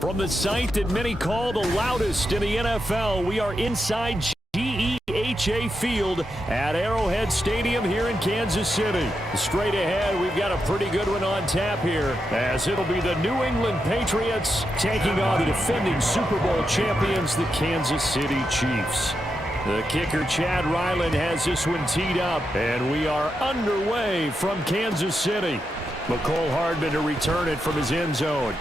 From the site that many call the loudest in the NFL, we are inside GEHA Field at Arrowhead Stadium here in Kansas City. Straight ahead, we've got a pretty good one on tap here, as it'll be the New England Patriots taking on the defending Super Bowl champions, the Kansas City Chiefs. The kicker, Chad Ryland, has this one teed up, and we are underway from Kansas City. McCole Hardman to return it from his end zone.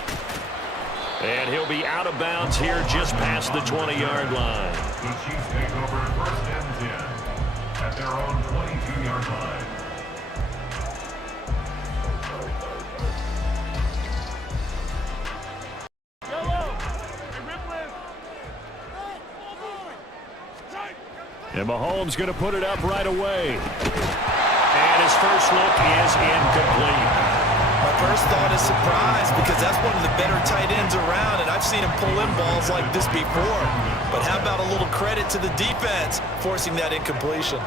And he'll be out of bounds here just past the 20-yard line. The Chiefs take over first and 10 at their own 22-yard line. And Mahomes going to put it up right away. And his first look is incomplete. My first thought is surprise, because that's one of the better tight ends around, and I've seen him pull in balls like this before. But how about a little credit to the defense forcing that incompletion?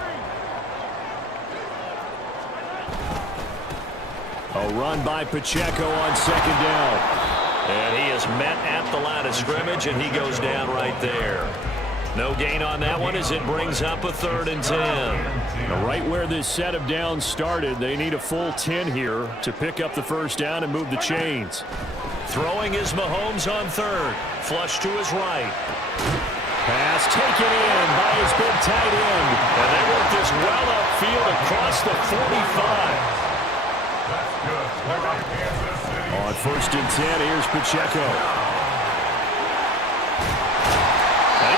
A run by Pacheco on second down. And he is met at the line of scrimmage, and he goes down right there. No gain on that one as it brings up a 3rd and 10. Now, right where this set of downs started, they need a full 10 here to pick up the first down and move the chains. Throwing is Mahomes on 3rd. Flush to his right. Pass taken in by his big tight end. And they work this well upfield across the 45. On 1st and 10, here's Pacheco.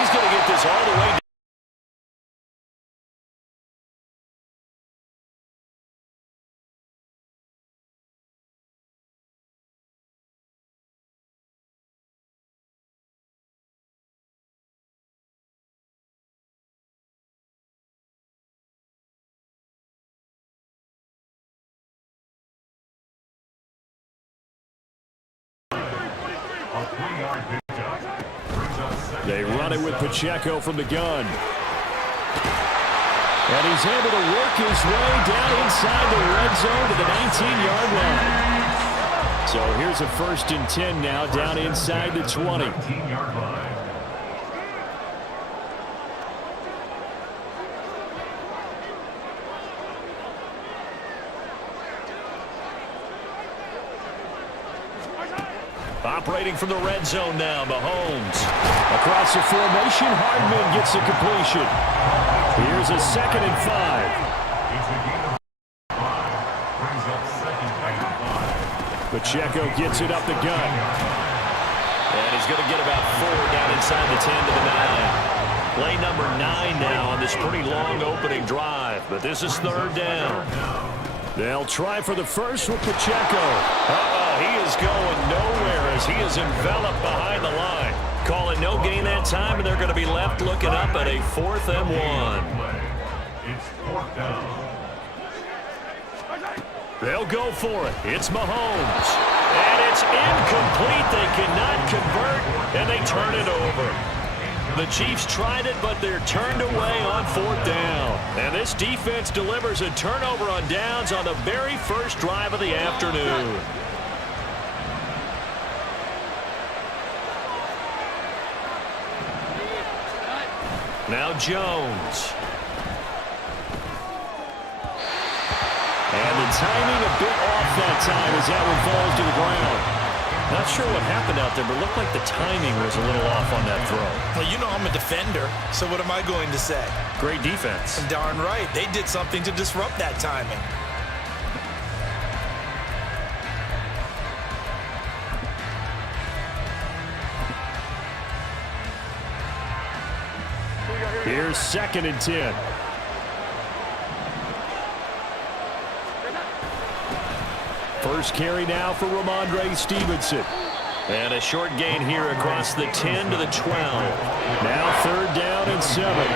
He's going to get this all the way down. They run it with Pacheco from the gun. And he's able to work his way down inside the red zone to the 19-yard line. So here's a 1st and 10 now down inside the 20. 19-yard line. Operating from the red zone now, Mahomes. Across the formation, Hardman gets a completion. Here's a 2nd and 5. Pacheco gets it up the gut. And he's going to get about 4 down inside the 10 to the 9. Play number 9 now on this pretty long opening drive, but this is 3rd down. They'll try for the first with Pacheco. He is going nowhere as he is enveloped behind the line. Calling no gain that time, and they're going to be left looking up at a 4th and 1. It's 4th down. They'll go for it. It's Mahomes. And it's incomplete. They cannot convert, and they turn it over. The Chiefs tried it, but they're turned away on 4th down. And this defense delivers a turnover on downs on the very first drive of the afternoon. Now Jones. And the timing a bit off that time as that one falls to the ground. Not sure what happened out there, but it looked like the timing was a little off on that throw. Well, you know I'm a defender, so what am I going to say? Great defense. Darn right. They did something to disrupt that timing. Here's 2nd and 10. First carry now for Ramondre Stevenson. And a short gain here across the 10 to the 12. Now 3rd down and 7.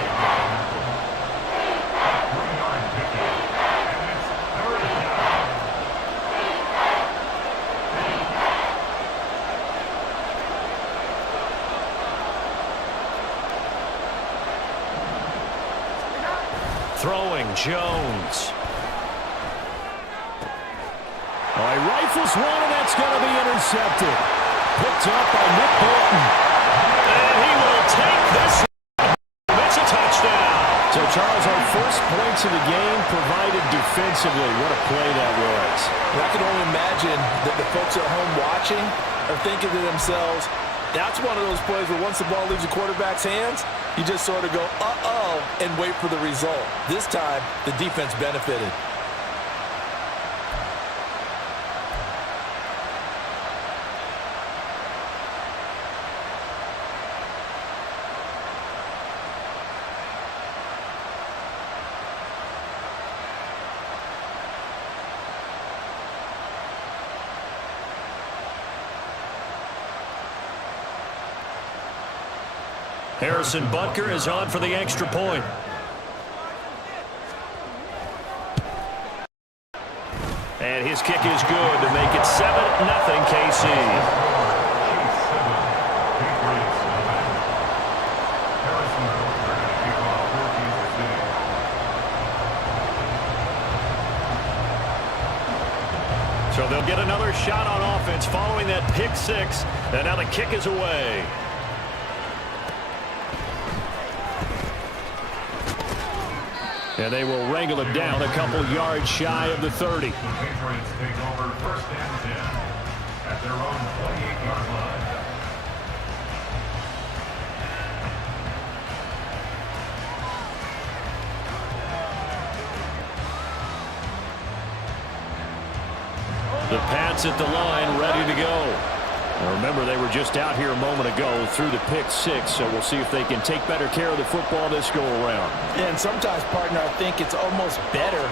Throwing Jones. Oh, he rifles one, and that's going to be intercepted. Picked up by Nick Bolton. And he will take this. It's a touchdown. So, Charles, our first points of the game provided defensively. What a play that was. I can only imagine that the folks at home watching are thinking to themselves, that's one of those plays where once the ball leaves the quarterback's hands, you just sort of go, uh-oh, and wait for the result. This time, the defense benefited. Harrison Butker is on for the extra point. And his kick is good to make it 7-0 KC. So they'll get another shot on offense following that pick six. And now the kick is away. And they will wrangle it down a couple yards shy of the 30. The Patriots take over first and 10 at their own 28-yard line. The Pats at the line, ready to go. Now remember, they were just out here a moment ago through the pick six, so we'll see if they can take better care of the football this go-around. Yeah, and sometimes, partner, I think it's almost better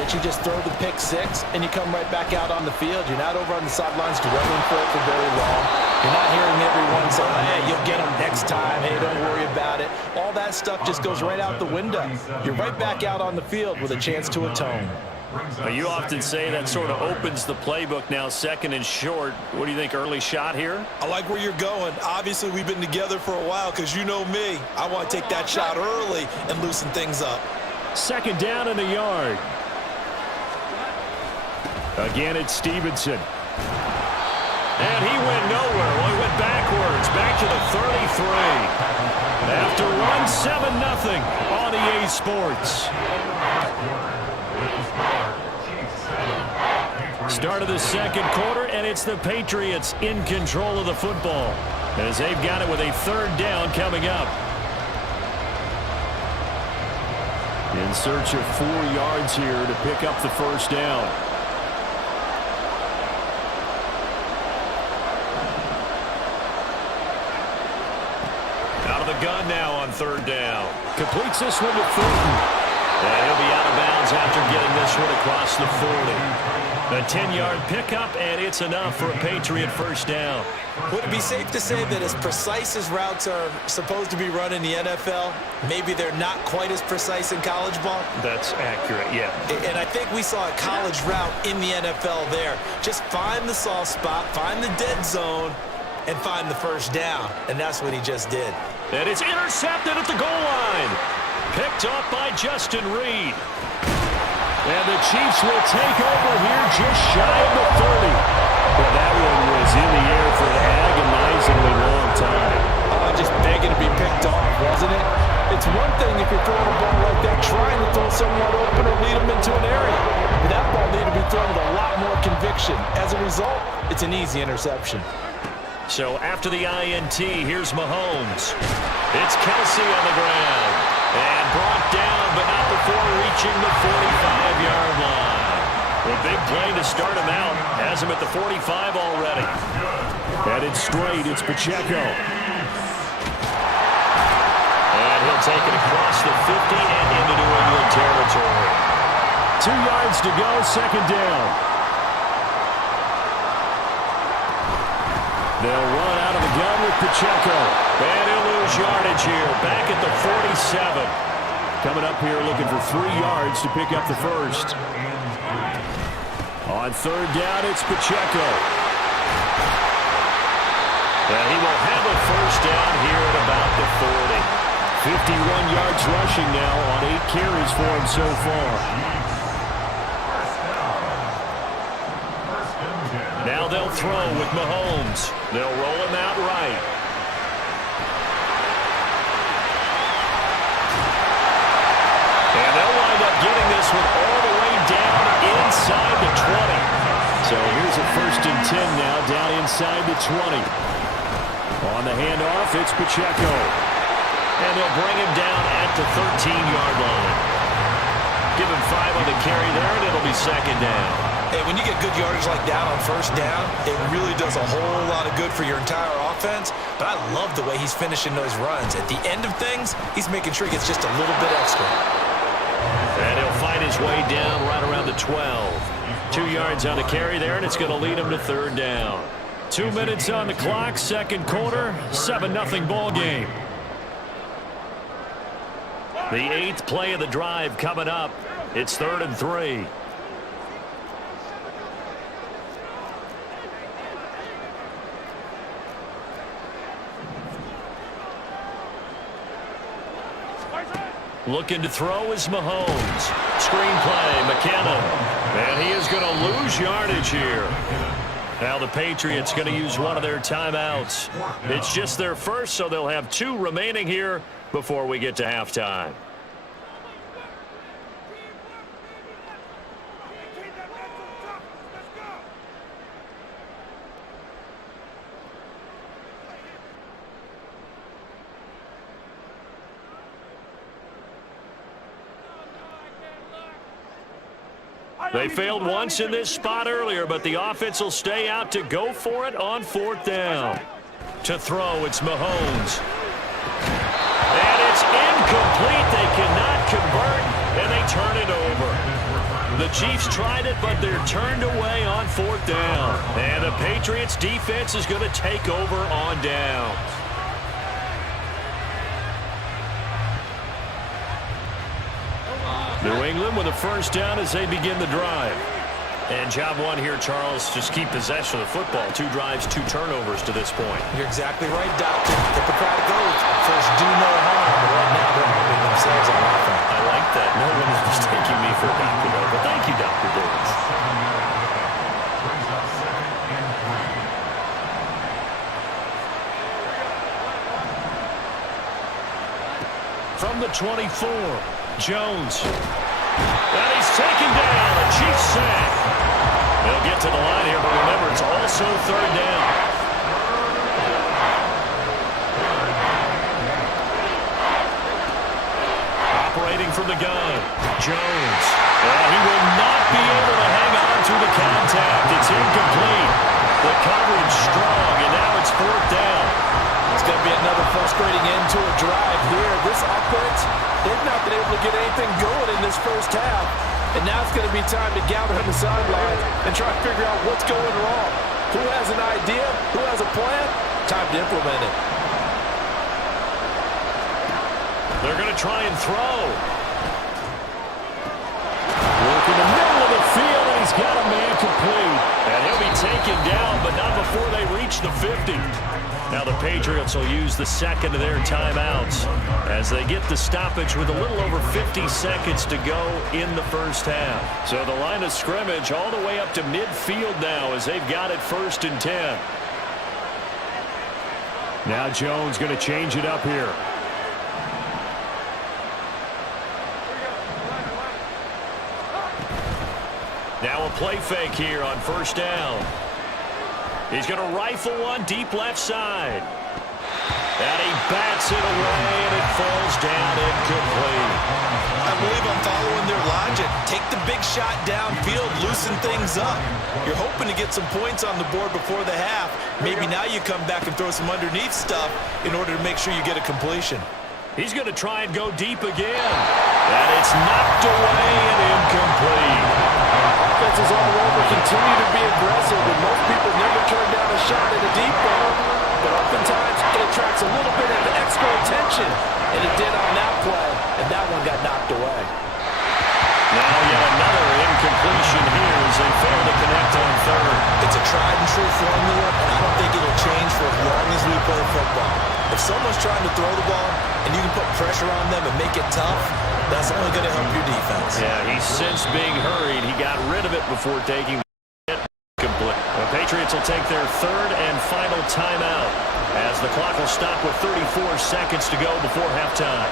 that you just throw the pick six and you come right back out on the field. You're not over on the sidelines dwelling for it for very long. You're not hearing everyone say, hey, you'll get them next time. Hey, don't worry about it. All that stuff just goes right out the window. You're right back out on the field with a chance to atone. You often say that sort of opens the playbook now, second and short. What do you think, early shot here? I like where you're going. Obviously, we've been together for a while because you know me. I want to take that shot early and loosen things up. Second down in the yard. Again, it's Stevenson. And he went nowhere. Well, he went backwards, back to the 33. After run 7-0 on EA Sports. Start of the second quarter, and it's the Patriots in control of the football as they've got it with a third down coming up. In search of 4 yards here to pick up the first down. Out of the gun now on third down. Completes this one to Fulton. And he'll be out of bounds after getting this one across the 40. A 10-yard pickup, and it's enough for a Patriot first down. Would it be safe to say that as precise as routes are supposed to be run in the NFL, maybe they're not quite as precise in college ball? That's accurate, yeah. And I think we saw a college route in the NFL there. Just find the soft spot, find the dead zone, and find the first down. And that's what he just did. And it's intercepted at the goal line. Picked up by Justin Reed. And the Chiefs will take over here just shy of the 30. But that one was in the air for an agonizingly long time. Just begging to be picked off, wasn't it? It's one thing if you're throwing a ball like that, trying to throw someone open or lead them into an area. But that ball needed to be thrown with a lot more conviction. As a result, it's an easy interception. So after the INT, here's Mahomes. It's Kelsey on the ground. And brought down, but not before reaching the 45-yard line. A big play to start him out. Has him at the 45 already. Headed straight, it's Pacheco. And he'll take it across the 50 and into New England territory. 2 yards to go, second down. They'll run out of the gun with Pacheco. And he'll lose yardage here. Back at the 47. Coming up here looking for 3 yards to pick up the first. On third down, it's Pacheco. And he will have a first down here at about the 40. yards rushing now on 8 carries for him so far. Now they'll throw with Mahomes. They'll roll him out right. And they'll wind up getting this one all the way down inside the 20. So here's a 1st and 10 now, down inside the 20. On the handoff, it's Pacheco. And they'll bring him down at the 13-yard line. Give him 5 on the carry there, and it'll be 2nd down. Hey, when you get good yardage like that on 1st down, it really does a whole lot of good for your entire offense. But I love the way he's finishing those runs. At the end of things, he's making sure he gets just a little bit extra. And he'll fight his way down right around the 12. 2 yards on the carry there, and it's going to lead him to 3rd down. 2 minutes on the clock, 2nd quarter, 7-0 ball game. The 8th play of the drive coming up. It's 3rd and 3. Looking to throw is Mahomes. Screen play, McKinnon. And he is going to lose yardage here. Now the Patriots going to use one of their timeouts. It's just their first, so they'll have 2 remaining here before we get to halftime. They failed once in this spot earlier, but the offense will stay out to go for it on 4th down. To throw, it's Mahomes. And it's incomplete. They cannot convert, and they turn it over. The Chiefs tried it, but they're turned away on 4th down. And the Patriots defense is going to take over on downs. New England with a 1st down as they begin the drive. And job 1 here, Charles, just keep possession of the football. 2 drives, 2 turnovers to this point. You're exactly right, Doctor. Hippocratic oath. First, do no harm. But right now, they're harming themselves on offense. I like that. No one is mistaking me for a doctor, though. But thank you, Dr. Davis. From the 24, Jones. And he's taken down. A Chiefs sack. They'll get to the line here, but remember, it's also 3rd down. Operating from the gun, Jones. He will not be able to hang on to the contact. It's incomplete. The coverage strong, and now it's 4th down. It's going to be another frustrating end to a drive here. This offense, they've not been able to get anything going in this 1st half. And now it's going to be time to gather on the sidelines and try to figure out what's going wrong. Who has an idea? Who has a plan? Time to implement it. They're going to try and throw. Work in the middle of the field, and he's got a man complete. And he'll be taken down, but not before they reach the 50. Now the Patriots will use the 2nd of their timeouts as they get the stoppage with a little over 50 seconds to go in the 1st half. So the line of scrimmage all the way up to midfield now as they've got it 1st and 10. Now Jones going to change it up here. Now a play fake here on 1st down. He's going to rifle one deep left side. And he bats it away, and it falls down incomplete. I believe I'm following their logic. Take the big shot downfield, loosen things up. You're hoping to get some points on the board before the half. Maybe now you come back and throw some underneath stuff in order to make sure you get a completion. He's going to try and go deep again. And it's knocked away and incomplete. Offenses all over continue to be aggressive, and most people never turn down a shot at a deep ball. But oftentimes, it attracts a little bit of extra attention, and it did on that play, and that one got knocked away. Now yet another incompletion here as they fail to connect on 3rd. It's a tried-and-true formula, and I don't think it'll change for as long as we play football. If someone's trying to throw the ball and you can put pressure on them and make it tough, that's only going to help your defense. Yeah, he sensed being hurried. He got rid of it before taking it complete. The Patriots will take their third and final timeout as the clock will stop with 34 seconds to go before halftime.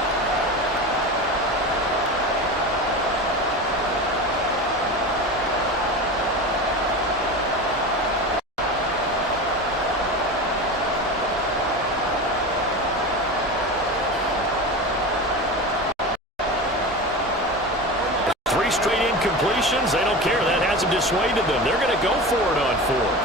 Straight incompletions, they don't care. That hasn't dissuaded them. They're going to go for it on fourth.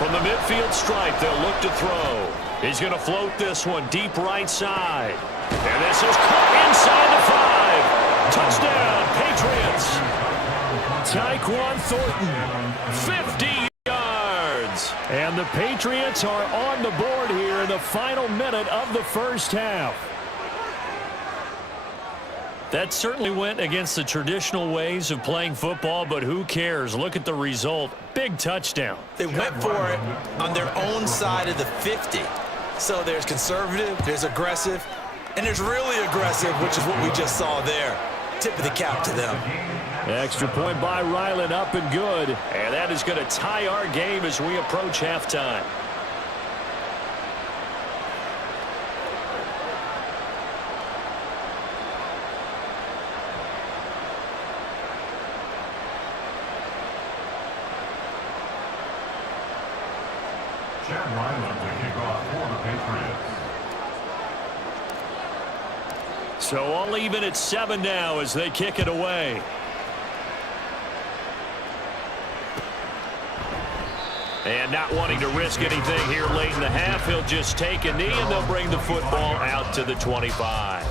From the midfield stripe, they'll look to throw. He's going to float this one deep right side. And this is caught inside the 5. Touchdown, Patriots. Tyquan Thornton, 50 yards. and the Patriots are on the board here in the final minute of the first half. That certainly went against the traditional ways of playing football, but who cares? Look at the result. Big touchdown. They went for it on their own side of the 50. So there's conservative, there's aggressive, and there's really aggressive, which is what we just saw there. Tip of the cap to them. Extra point by Ryland, up and good. And that is going to tie our game as we approach halftime. Chad Ryland to kick off for the Patriots. So all even at 7 now as they kick it away. And not wanting to risk anything here late in the half, he'll just take a knee and they'll bring the football out to the 25.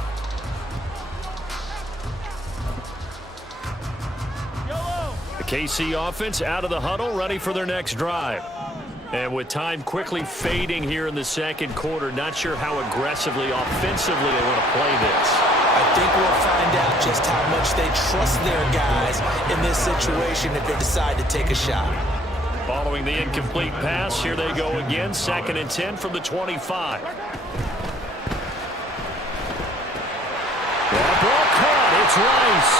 The KC offense out of the huddle, ready for their next drive. And with time quickly fading here in the second quarter, not sure how aggressively, offensively they want to play this. I think we'll find out just how much they trust their guys in this situation if they decide to take a shot. Following the incomplete pass, here they go again, 2nd and 10 from the 25. That ball caught. It's Rice.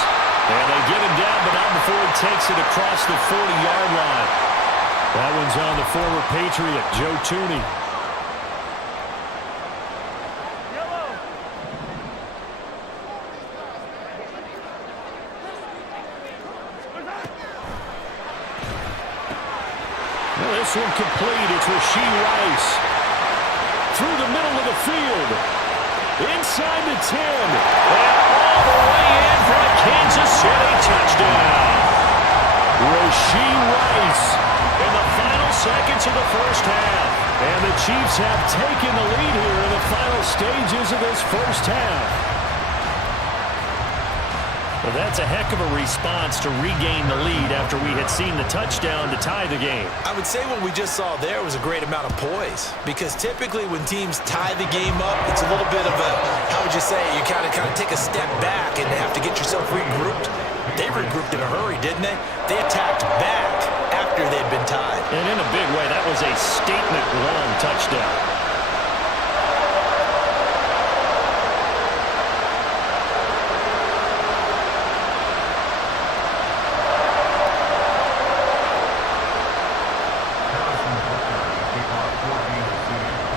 And they get him down, but not before he takes it across the 40-yard line. That one's on the former Patriot, Joe Tooney. Well, this one complete. It's Rashee Rice. Through the middle of the field. Inside the 10. And all the way in for a Kansas City touchdown. Rashee Rice. In the final seconds of the first half. And the Chiefs have taken the lead here in the final stages of this first half. Well, that's a heck of a response to regain the lead after we had seen the touchdown to tie the game. I would say what we just saw there was a great amount of poise, because typically when teams tie the game up, it's a little bit of a, how would you say, you kind of take a step back and have to get yourself regrouped. They regrouped in a hurry, didn't they? They attacked back after they'd been tied. And in a big way, that was a statement-long touchdown.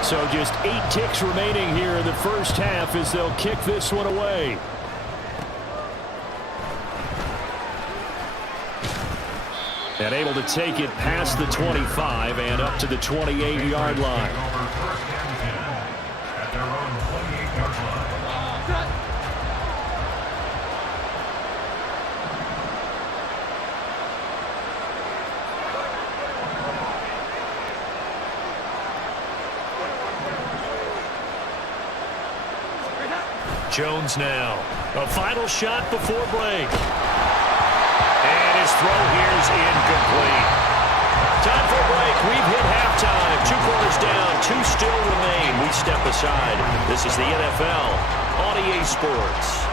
So just 8 ticks remaining here in the first half as they'll kick this one away. And able to take it past the 25 and up to the 28-yard line. At their own 28-yard line. Jones now. A final shot before break. And his throw here is incomplete. Time for a break. We've hit halftime. 2 quarters down. 2 still remain. We step aside. This is the NFL on EA Sports.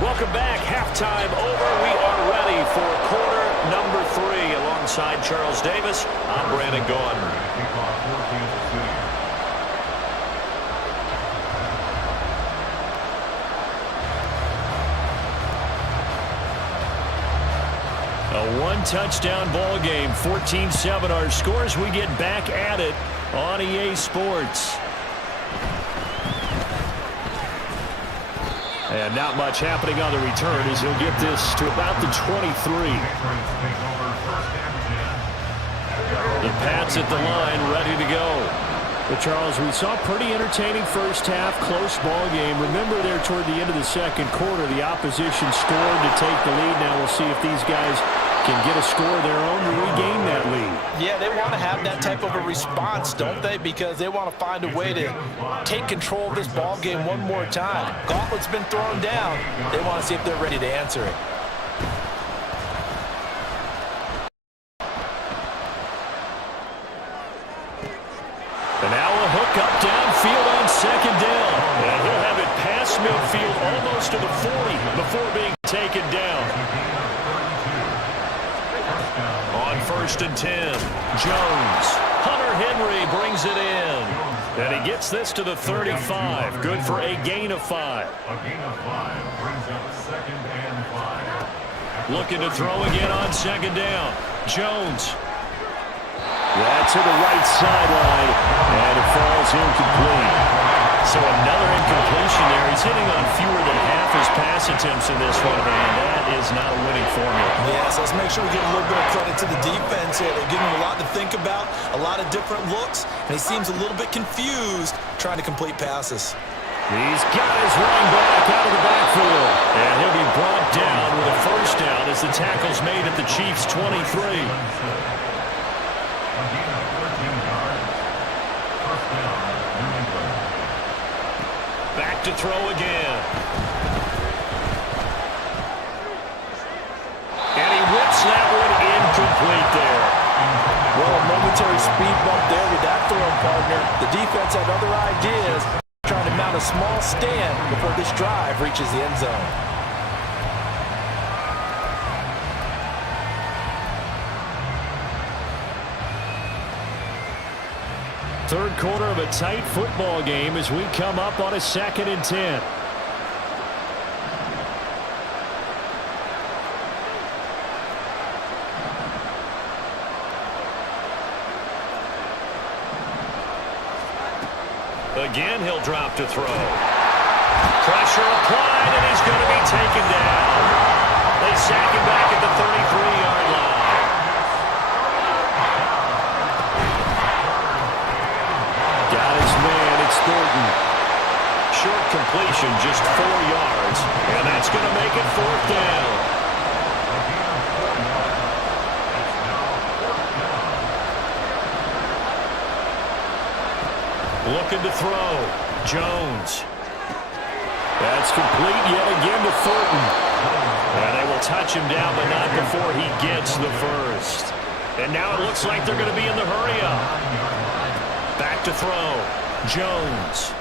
Welcome back. Halftime over. We are ready for quarter number 3 along alongside Charles Davis, I'm Brandon Gaudin. Kickoff for Kansas City. A one-touchdown ball game, 14-7 our scores. We get back at it on EA Sports. And not much happening on the return as he'll get this to about the 23. The Pats at the line, ready to go. But Charles, we saw a pretty entertaining first half, close ball game. Remember there toward the end of the second quarter, the opposition scored to take the lead. Now we'll see if these guys can get a score of their own to regain that lead. Yeah, they want to have that type of a response, don't they? Because they want to find a way to take control of this ball game one more time. Gauntlet's been thrown down. They want to see if they're ready to answer it. And now a hook up downfield on second down. And he'll have it past midfield almost to the 40 before being taken down. On 1st and 10, Jones. Hunter Henry brings it in. And he gets this to the 35. Good for a gain of 5. A gain of 5 brings up 2nd and 5. Looking to throw again on second down. Jones. That's to the right sideline, and it falls incomplete. So another incompletion there. He's hitting on fewer than half his pass attempts in this one, and that is not a winning formula. Yes, let's make sure we give a little bit of credit to the defense here. They're giving him a lot to think about, a lot of different looks, and he seems a little bit confused trying to complete passes. These guys running back out of the backfield, and he'll be brought down with a first down as the tackle's made at the Chiefs' 23. Back to throw again. And he whips that one incomplete there. Well, a momentary speed bump there with that throwing partner. The defense had other ideas, trying to mount a small stand before this drive reaches the end zone. Third quarter of a tight football game as we come up on a 2nd and 10. Again, he'll drop to throw. Pressure applied, and he's going to be taken down. They sack him back at the 33-yard line. Thornton. Short completion, just 4 yards, and that's going to make it 4th down. Looking to throw. Jones. That's complete yet again to Thornton. And they will touch him down, but not before he gets the first. And now it looks like they're going to be in the hurry-up. Back to throw. Jones.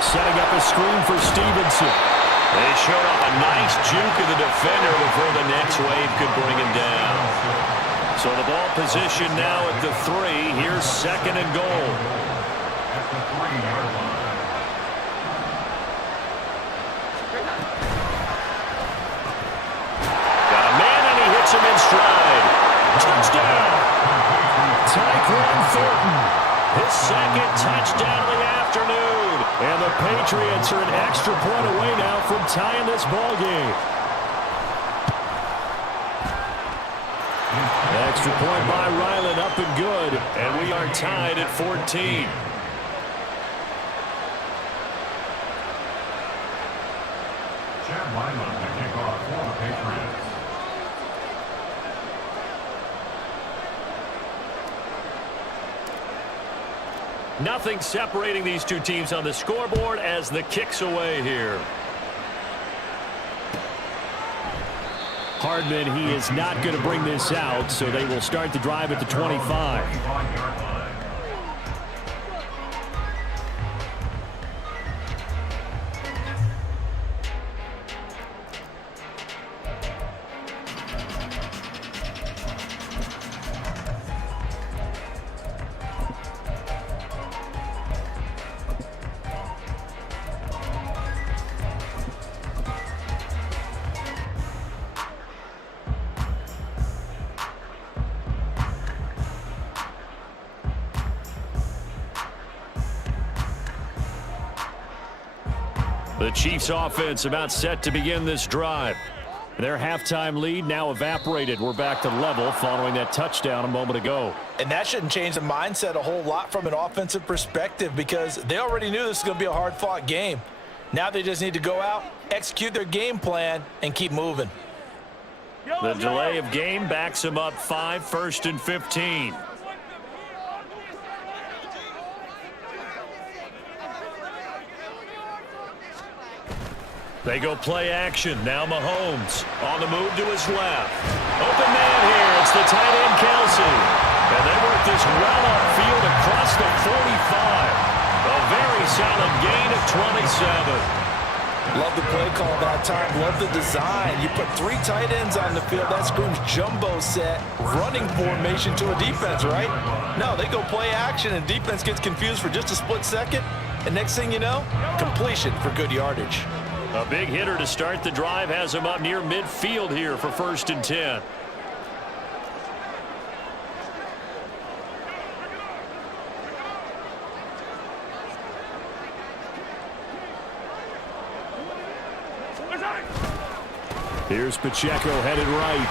Setting up a screen for Stevenson. They showed off a nice juke of the defender before the next wave could bring him down. So the ball position now at the 3. Here's 2nd and goal. At the 3-yard line. Got a man, and he hits him in stride. Touchdown! Tyquan Thornton. His 2nd touchdown of the afternoon. And the Patriots are an extra point away now from tying this ball game. Extra point by Ryland, up and good. And we are tied at 14. Chad Ryland to kick off for the Patriots. Nothing separating these two teams on the scoreboard as the kick's away here. Hardman, he is not going to bring this out, so they will start the drive at the 25. The Chiefs offense about set to begin this drive. Their halftime lead now evaporated. We're back to level following that touchdown a moment ago. And that shouldn't change the mindset a whole lot from an offensive perspective because they already knew this was going to be a hard-fought game. Now they just need to go out, execute their game plan, and keep moving. The delay of game backs them up 5, 1st and 15. They go play action. Now Mahomes on the move to his left. Open man here. It's the tight end, Kelsey. And they work this well upfield across the 45. A very solid gain of 27. Love the play call that time. Love the design. You put 3 tight ends on the field. That screams jumbo set, running formation to a defense, right? No, they go play action, and defense gets confused for just a split second. And next thing you know, completion for good yardage. A big hitter to start the drive has him up near midfield here for 1st and 10. Here's Pacheco headed right.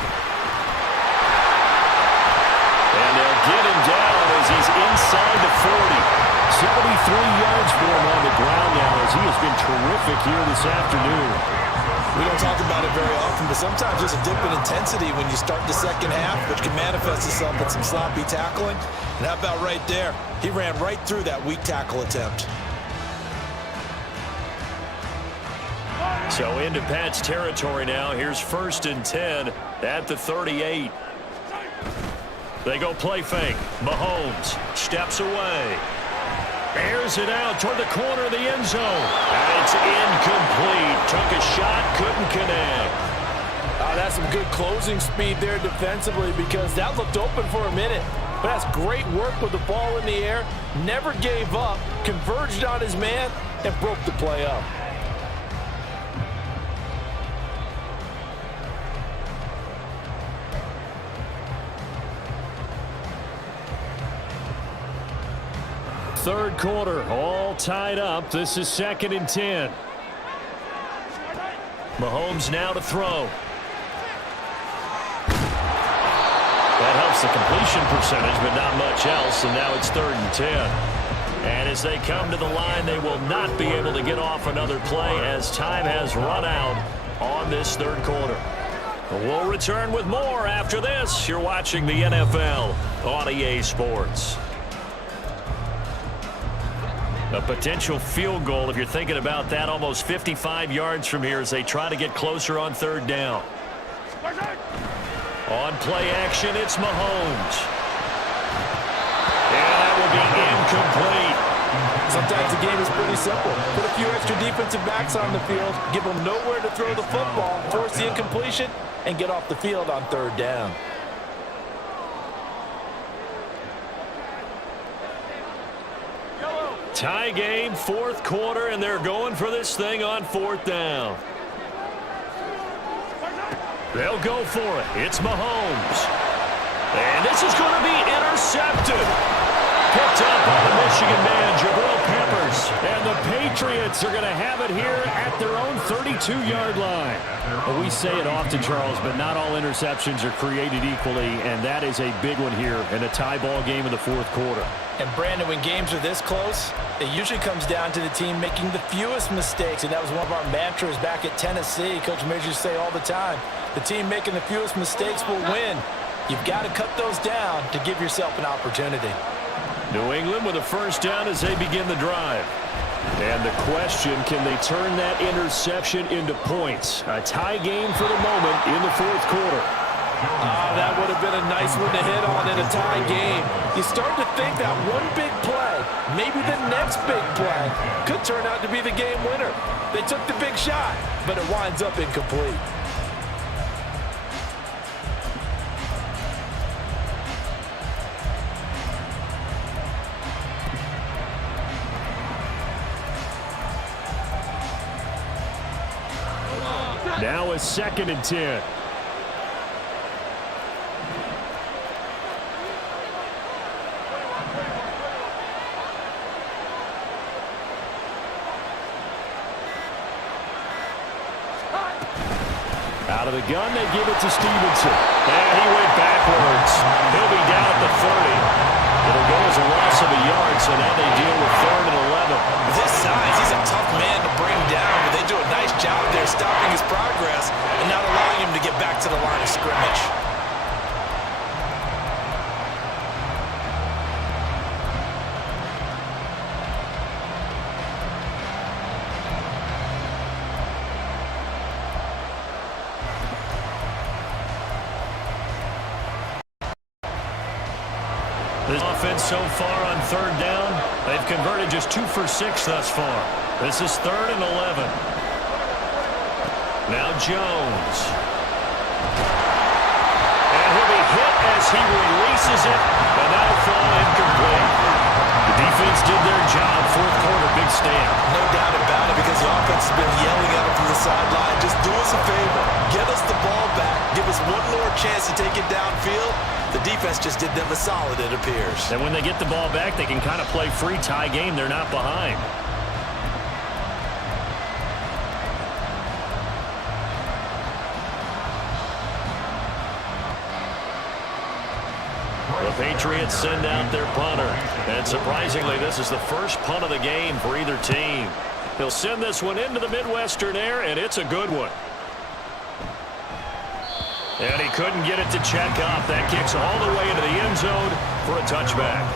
And they'll get him down as he's inside the 40. 73 yards for him on the ground now as he has been terrific here this afternoon. We don't talk about it very often, but sometimes there's a dip in intensity when you start the second half, which can manifest itself in some sloppy tackling. And how about right there? He ran right through that weak tackle attempt. So into Pat's territory now. Here's 1st and 10 at the 38. They go play fake. Mahomes steps away. Airs it out toward the corner of the end zone. And it's incomplete. Took a shot, couldn't connect. That's some good closing speed there defensively because that looked open for a minute. But that's great work with the ball in the air. Never gave up, converged on his man, and broke the play up. Third quarter, all tied up. This is 2nd and 10. Mahomes now to throw. That helps the completion percentage, but not much else, and now it's 3rd and 10. And as they come to the line, they will not be able to get off another play as time has run out on this 3rd quarter. We'll return with more after this. You're watching the NFL on EA Sports. A potential field goal, if you're thinking about that, almost 55 yards from here as they try to get closer on 3rd down. On play action, it's Mahomes. And that will be incomplete. Sometimes the game is pretty simple. Put a few extra defensive backs on the field, give them nowhere to throw the football, force the incompletion, and get off the field on 3rd down. Tie game, 4th quarter, and they're going for this thing on 4th down. They'll go for it. It's Mahomes. And this is going to be intercepted. Picked up by the Michigan man, Jabril Peppers. And the Patriots are going to have it here at their own 32-yard line. Well, we say it often, Charles, but not all interceptions are created equally, and that is a big one here in a tie ball game in the 4th quarter. And, Brandon, when games are this close, it usually comes down to the team making the fewest mistakes, and that was one of our mantras back at Tennessee. Coach Major used to say all the time, the team making the fewest mistakes will win. You've got to cut those down to give yourself an opportunity. New England with a 1st down as they begin the drive. And the question, can they turn that interception into points? A tie game for the moment in the 4th quarter. That would have been a nice one to hit on in a tie game. You start to think that one big play, maybe the next big play, could turn out to be the game winner. They took the big shot, but it winds up incomplete. Now a 2nd and 10. the gun, they give it to Stevenson. And he went backwards. He'll be down at the 30. It'll go as a loss of a yard, so now they deal with 3rd and 11. With his size, he's a tough man to bring down, but they do a nice job there stopping his progress and not allowing him to get back to the line of scrimmage. This offense so far on 3rd down, they've converted just 2 for 6 thus far. This is 3rd and 11. Now Jones. And he'll be hit as he releases it, and that'll fall incomplete. The defense did their job. 4th quarter, big stand. No doubt about it, because the offense has been yelling at him from the sideline. Just do us a favor. Get us the ball back. Give us one more chance to take it downfield. The defense just did them a solid, it appears. And when they get the ball back, they can kind of play free tie game. They're not behind. The Patriots send out their punter. And surprisingly, this is the first punt of the game for either team. He'll send this one into the Midwestern air, and it's a good one. And he couldn't get it to check up. That kicks all the way into the end zone for a touchback.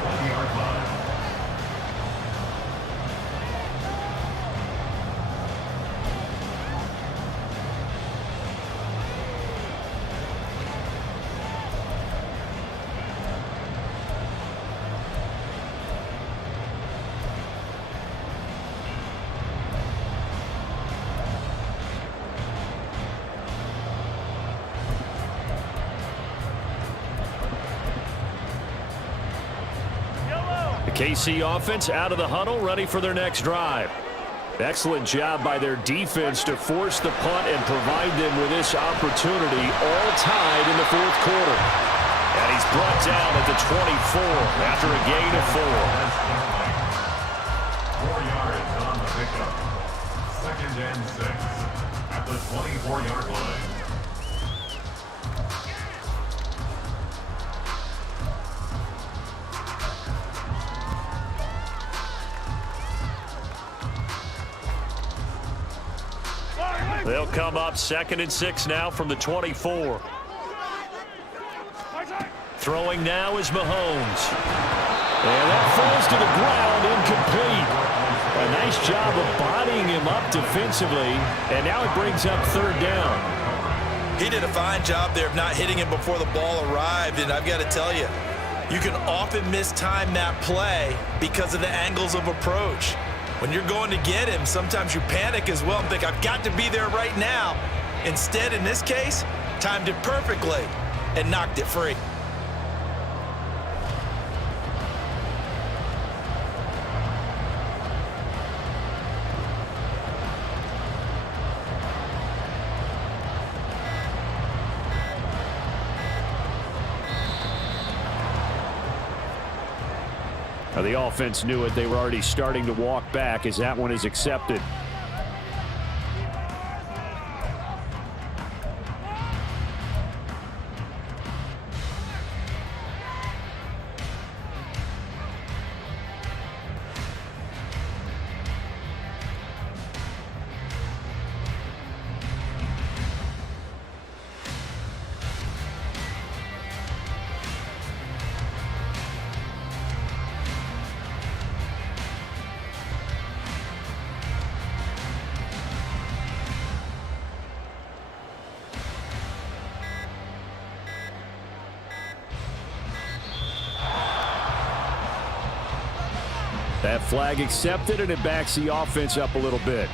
KC offense out of the huddle, ready for their next drive. Excellent job by their defense to force the punt and provide them with this opportunity, all tied in the 4th quarter. And he's brought down at the 24 after a gain of 4. 4 yards on the pickup. 2nd and 6 at the 24-yard line. They'll come up 2nd and 6 now from the 24. Throwing now is Mahomes. And that falls to the ground, incomplete. A nice job of bodying him up defensively, and now it brings up 3rd down. He did a fine job there of not hitting him before the ball arrived, and I've got to tell you, you can often mistime that play because of the angles of approach. When you're going to get him, sometimes you panic as well and think, I've got to be there right now. Instead, in this case, timed it perfectly and knocked it free. Now, the offense knew it. They were already starting to walk back as that one is accepted. That flag accepted, and it backs the offense up a little bit.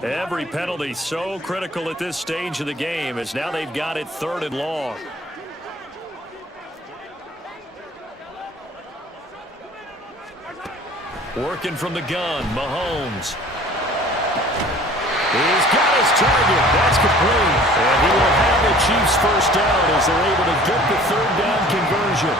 Every penalty so critical at this stage of the game, as now they've got it 3rd and long. Working from the gun, Mahomes. He's got his target. That's complete. And he will have the Chiefs first down as they're able to get the third down conversion.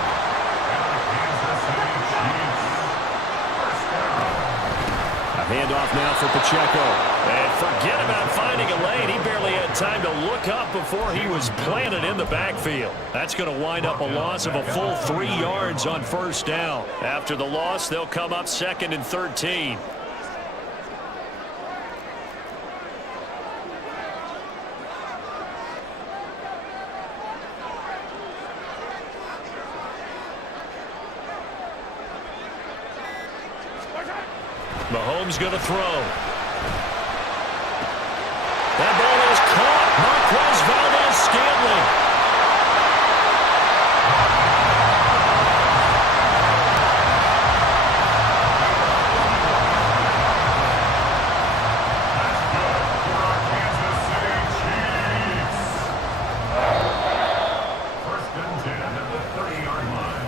A handoff now for Pacheco. And forget about finding a lane. He barely had time to look up before he was planted in the backfield. That's going to wind up a loss of a full 3 yards on first down. After the loss, they'll come up 2nd and 13. Mahomes going to throw. That ball is caught. Marquez Valdes-Scantling. First and 10 at the 30-yard line.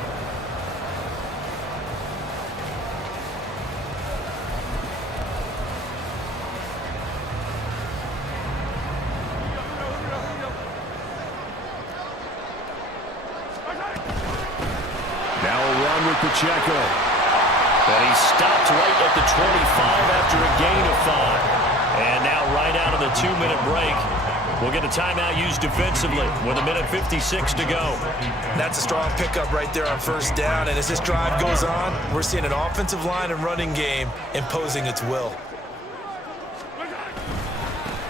Now a run with Pacheco. But he stopped right at the 25 after a gain of 5. And now right out of the 2-minute break, we'll get a timeout used defensively with 1:56 to go. That's a strong pickup right there on first down. And as this drive goes on, we're seeing an offensive line and running game imposing its will.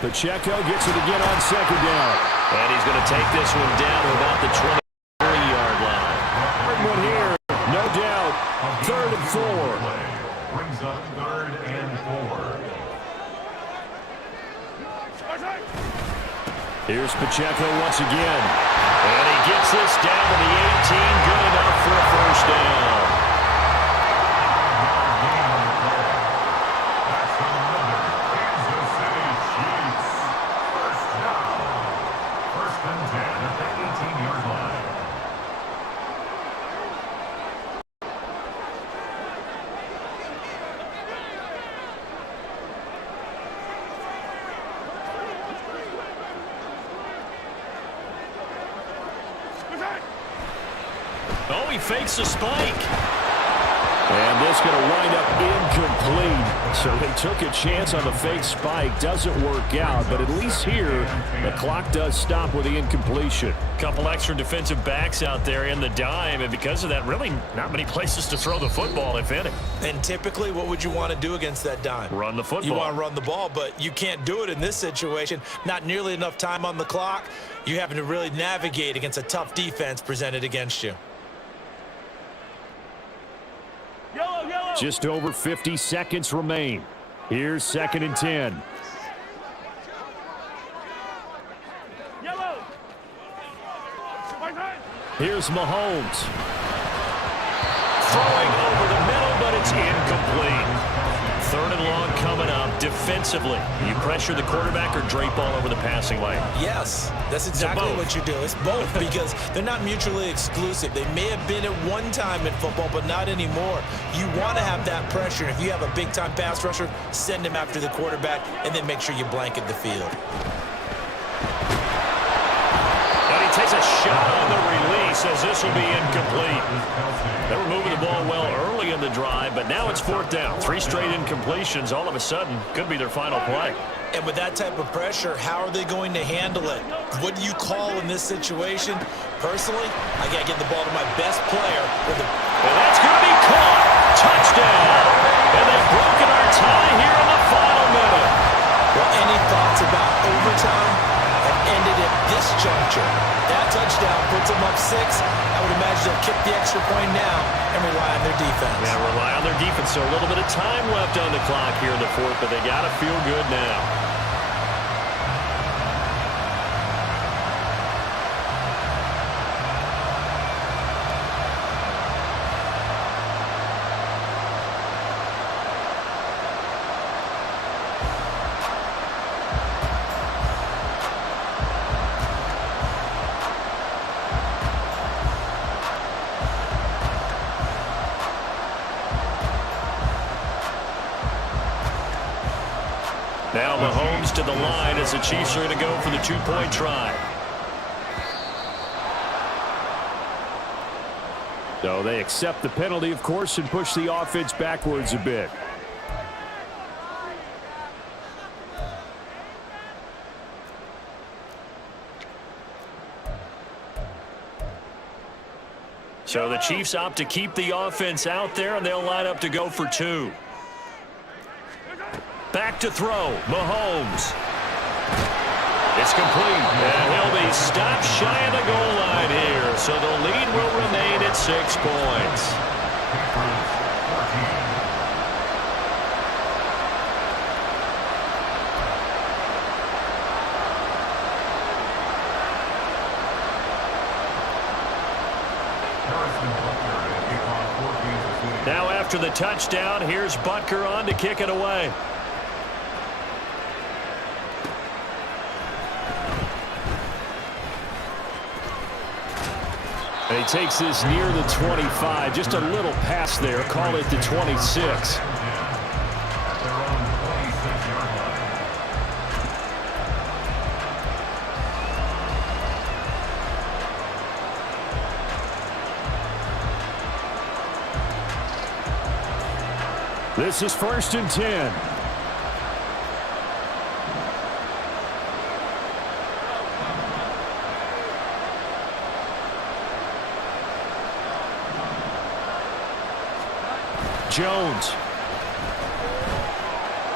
Pacheco gets it again on second down. And he's going to take this one down to about the 23-yard line. Hard one here, no doubt. 3rd and 4. Brings up 3rd and 4. Here's Pacheco once again. And he gets this down to the 18, good enough for a first down. That's another Kansas City Chiefs. First down. First and 10 at the 18-yard line. Oh, he fakes a spike. And this going to wind up incomplete. So they took a chance on the fake spike. Doesn't work out, but at least here, the clock does stop with the incompletion. Couple extra defensive backs out there in the dime, and because of that, really not many places to throw the football, if any. And typically, what would you want to do against that dime? Run the football. You want to run the ball, but you can't do it in this situation. Not nearly enough time on the clock. You having to really navigate against a tough defense presented against you. Just over 50 seconds remain. Here's 2nd and 10. Here's Mahomes. Throwing over the middle, but it's incomplete. 3rd and long coming up defensively. You pressure the quarterback or drape all over the passing lane? Yes, that's exactly what you do. It's both because they're not mutually exclusive. They may have been at one time in football, but not anymore. You want to have that pressure. If you have a big-time pass rusher, send him after the quarterback, and then make sure you blanket the field. And he takes a shot on the release as this will be incomplete. They were moving the ball well early in the drive, but now it's 4th down. 3 straight incompletions all of a sudden could be their final play. And with that type of pressure, how are they going to handle it? What do you call in this situation? Personally, I got to get the ball to my best player. And that's going to be caught. Touchdown. And they've broken our tie here in the final minute. Well, any thoughts about overtime have ended at this juncture. That touchdown puts them up 6. I would imagine they'll kick the extra point now and rely on their defense. Yeah, rely on their defense. So a little bit of time left on the clock here in the 4th, but they got to feel good now. the line as the Chiefs are going to go for the two-point try. So they accept the penalty, of course, and push the offense backwards a bit. So the Chiefs opt to keep the offense out there, and they'll line up to go for two. Back to throw, Mahomes. It's complete, and he'll be stopped shy of the goal line here, so the lead will remain at 6 points. Now after the touchdown, here's Butker on to kick it away. And he takes this near the 25. Just a little pass there. Call it the 26. This is 1st and 10. Jones.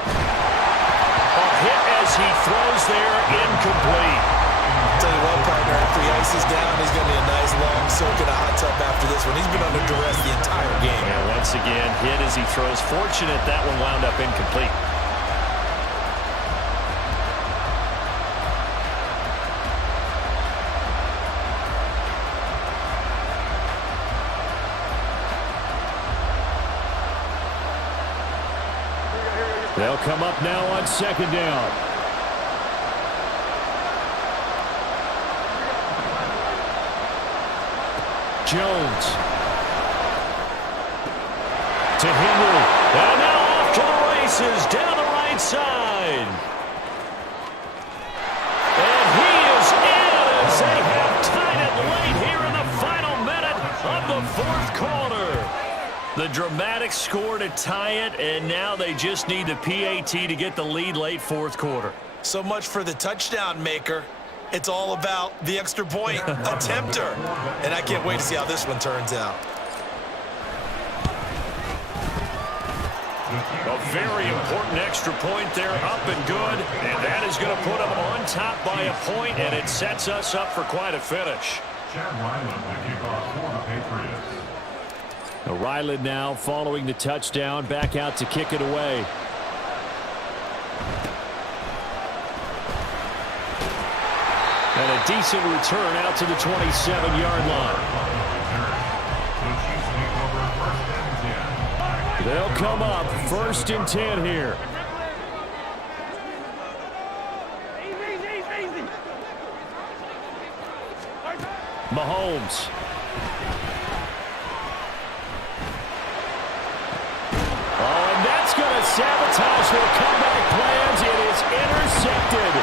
A hit as he throws there, incomplete. Tell you what, partner, after he ices down, he's going to be a nice long soak in a hot tub after this one. He's been under duress the entire game. And once again, hit as he throws. Fortunate that one wound up incomplete. They'll come up now on 2nd down. Jones. To Henry. And now off to the races down the right side. And he is in as they have tied it late here in the final minute of the 4th quarter. The dramatic score to tie it, and now they just need the PAT to get the lead late 4th quarter. So much for the touchdown maker. It's all about the extra point attempter. And I can't wait to see how this one turns out. A very important extra point there, up and good. And that is going to put them on top by a point, and it sets us up for quite a finish. Chad Ryland to kick off for the Patriots. Ryland now following the touchdown, back out to kick it away. And a decent return out to the 27-yard line. They'll come up 1st and 10 here. Mahomes. Oh, and that's going to sabotage their comeback plans. It is intercepted.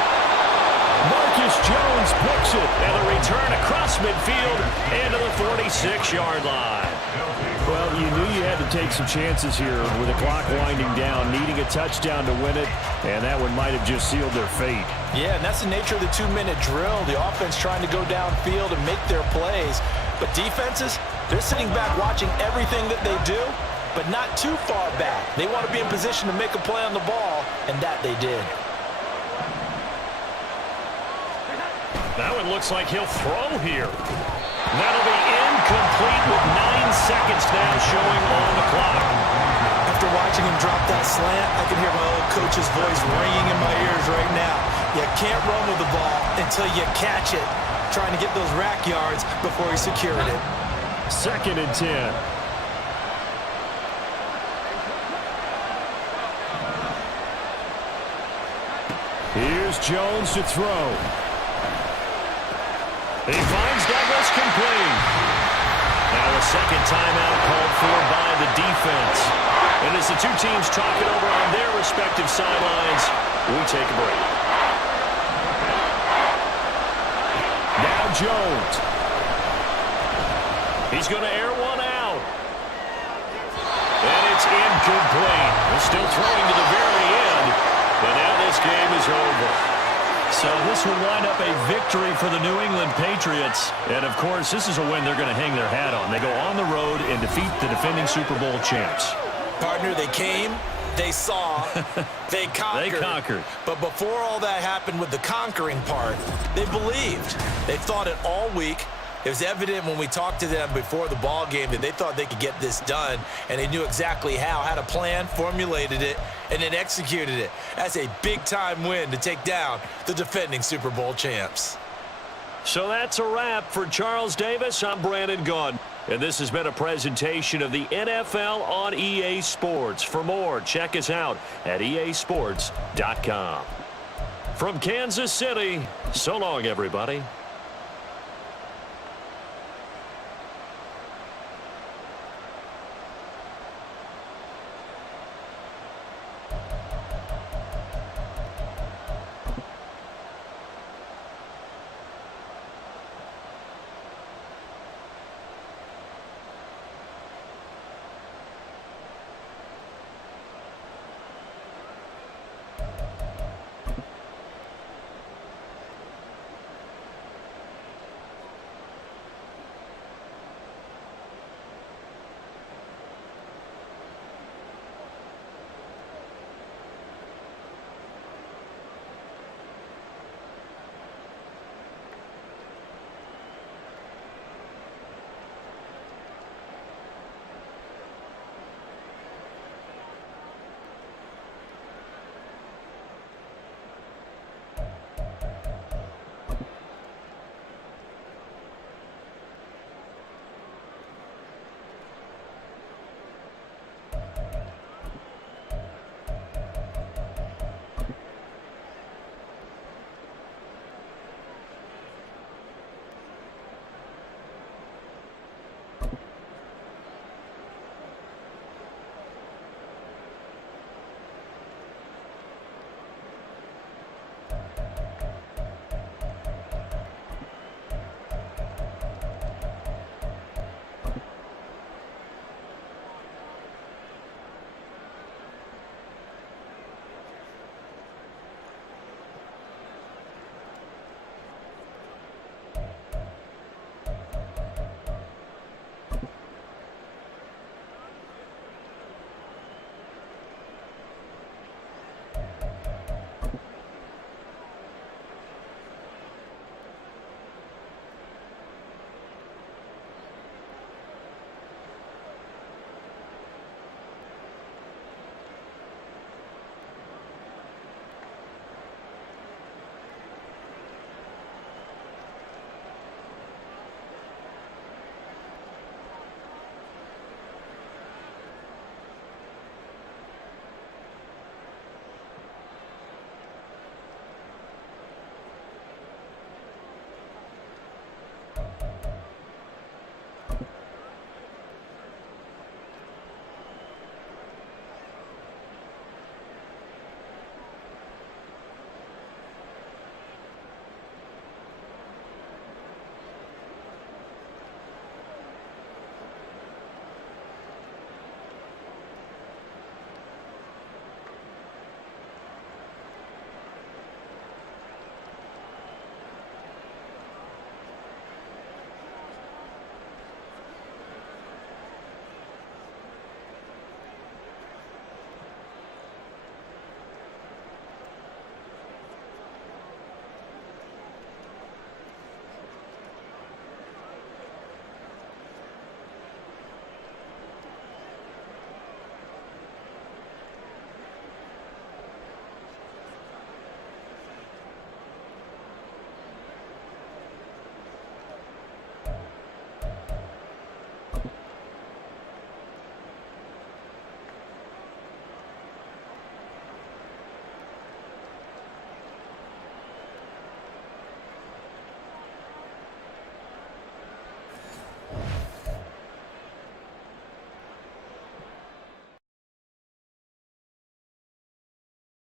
Marcus Jones picks it, and a return across midfield into the 46-yard line. Well, you knew you had to take some chances here with the clock winding down, needing a touchdown to win it, and that one might have just sealed their fate. Yeah, and that's the nature of the 2-minute drill. The offense trying to go downfield and make their plays. But defenses, they're sitting back watching everything that they do, but not too far back. They want to be in position to make a play on the ball, and that they did. That one looks like he'll throw here. That'll be incomplete with 9 seconds now showing on the clock. After watching him drop that slant, I can hear my old coach's voice ringing in my ears right now. You can't run with the ball until you catch it. Trying to get those rack yards before he secured it. 2nd and 10. Here's Jones to throw. He finds Douglas complete. Now a second timeout called for by the defense. And as the two teams talk it over on their respective sidelines, we take a break. Jones. He's going to air one out. And it's incomplete. They're still throwing to the very end. But now this game is over. So this will wind up a victory for the New England Patriots. And, of course, this is a win they're going to hang their hat on. They go on the road and defeat the defending Super Bowl champs. Partner, they came, they saw, they conquered. They conquered. But before all that happened with the conquering part, they believed. They thought it all week. It was evident when we talked to them before the ball game that they thought they could get this done, and they knew exactly how, had a plan, formulated it, and then executed it. That's a big-time win to take down the defending Super Bowl champs. So that's a wrap for Charles Davis. I'm Brandon Gaudin, and this has been a presentation of the NFL on EA Sports. For more, check us out at easports.com. From Kansas City, so long, everybody.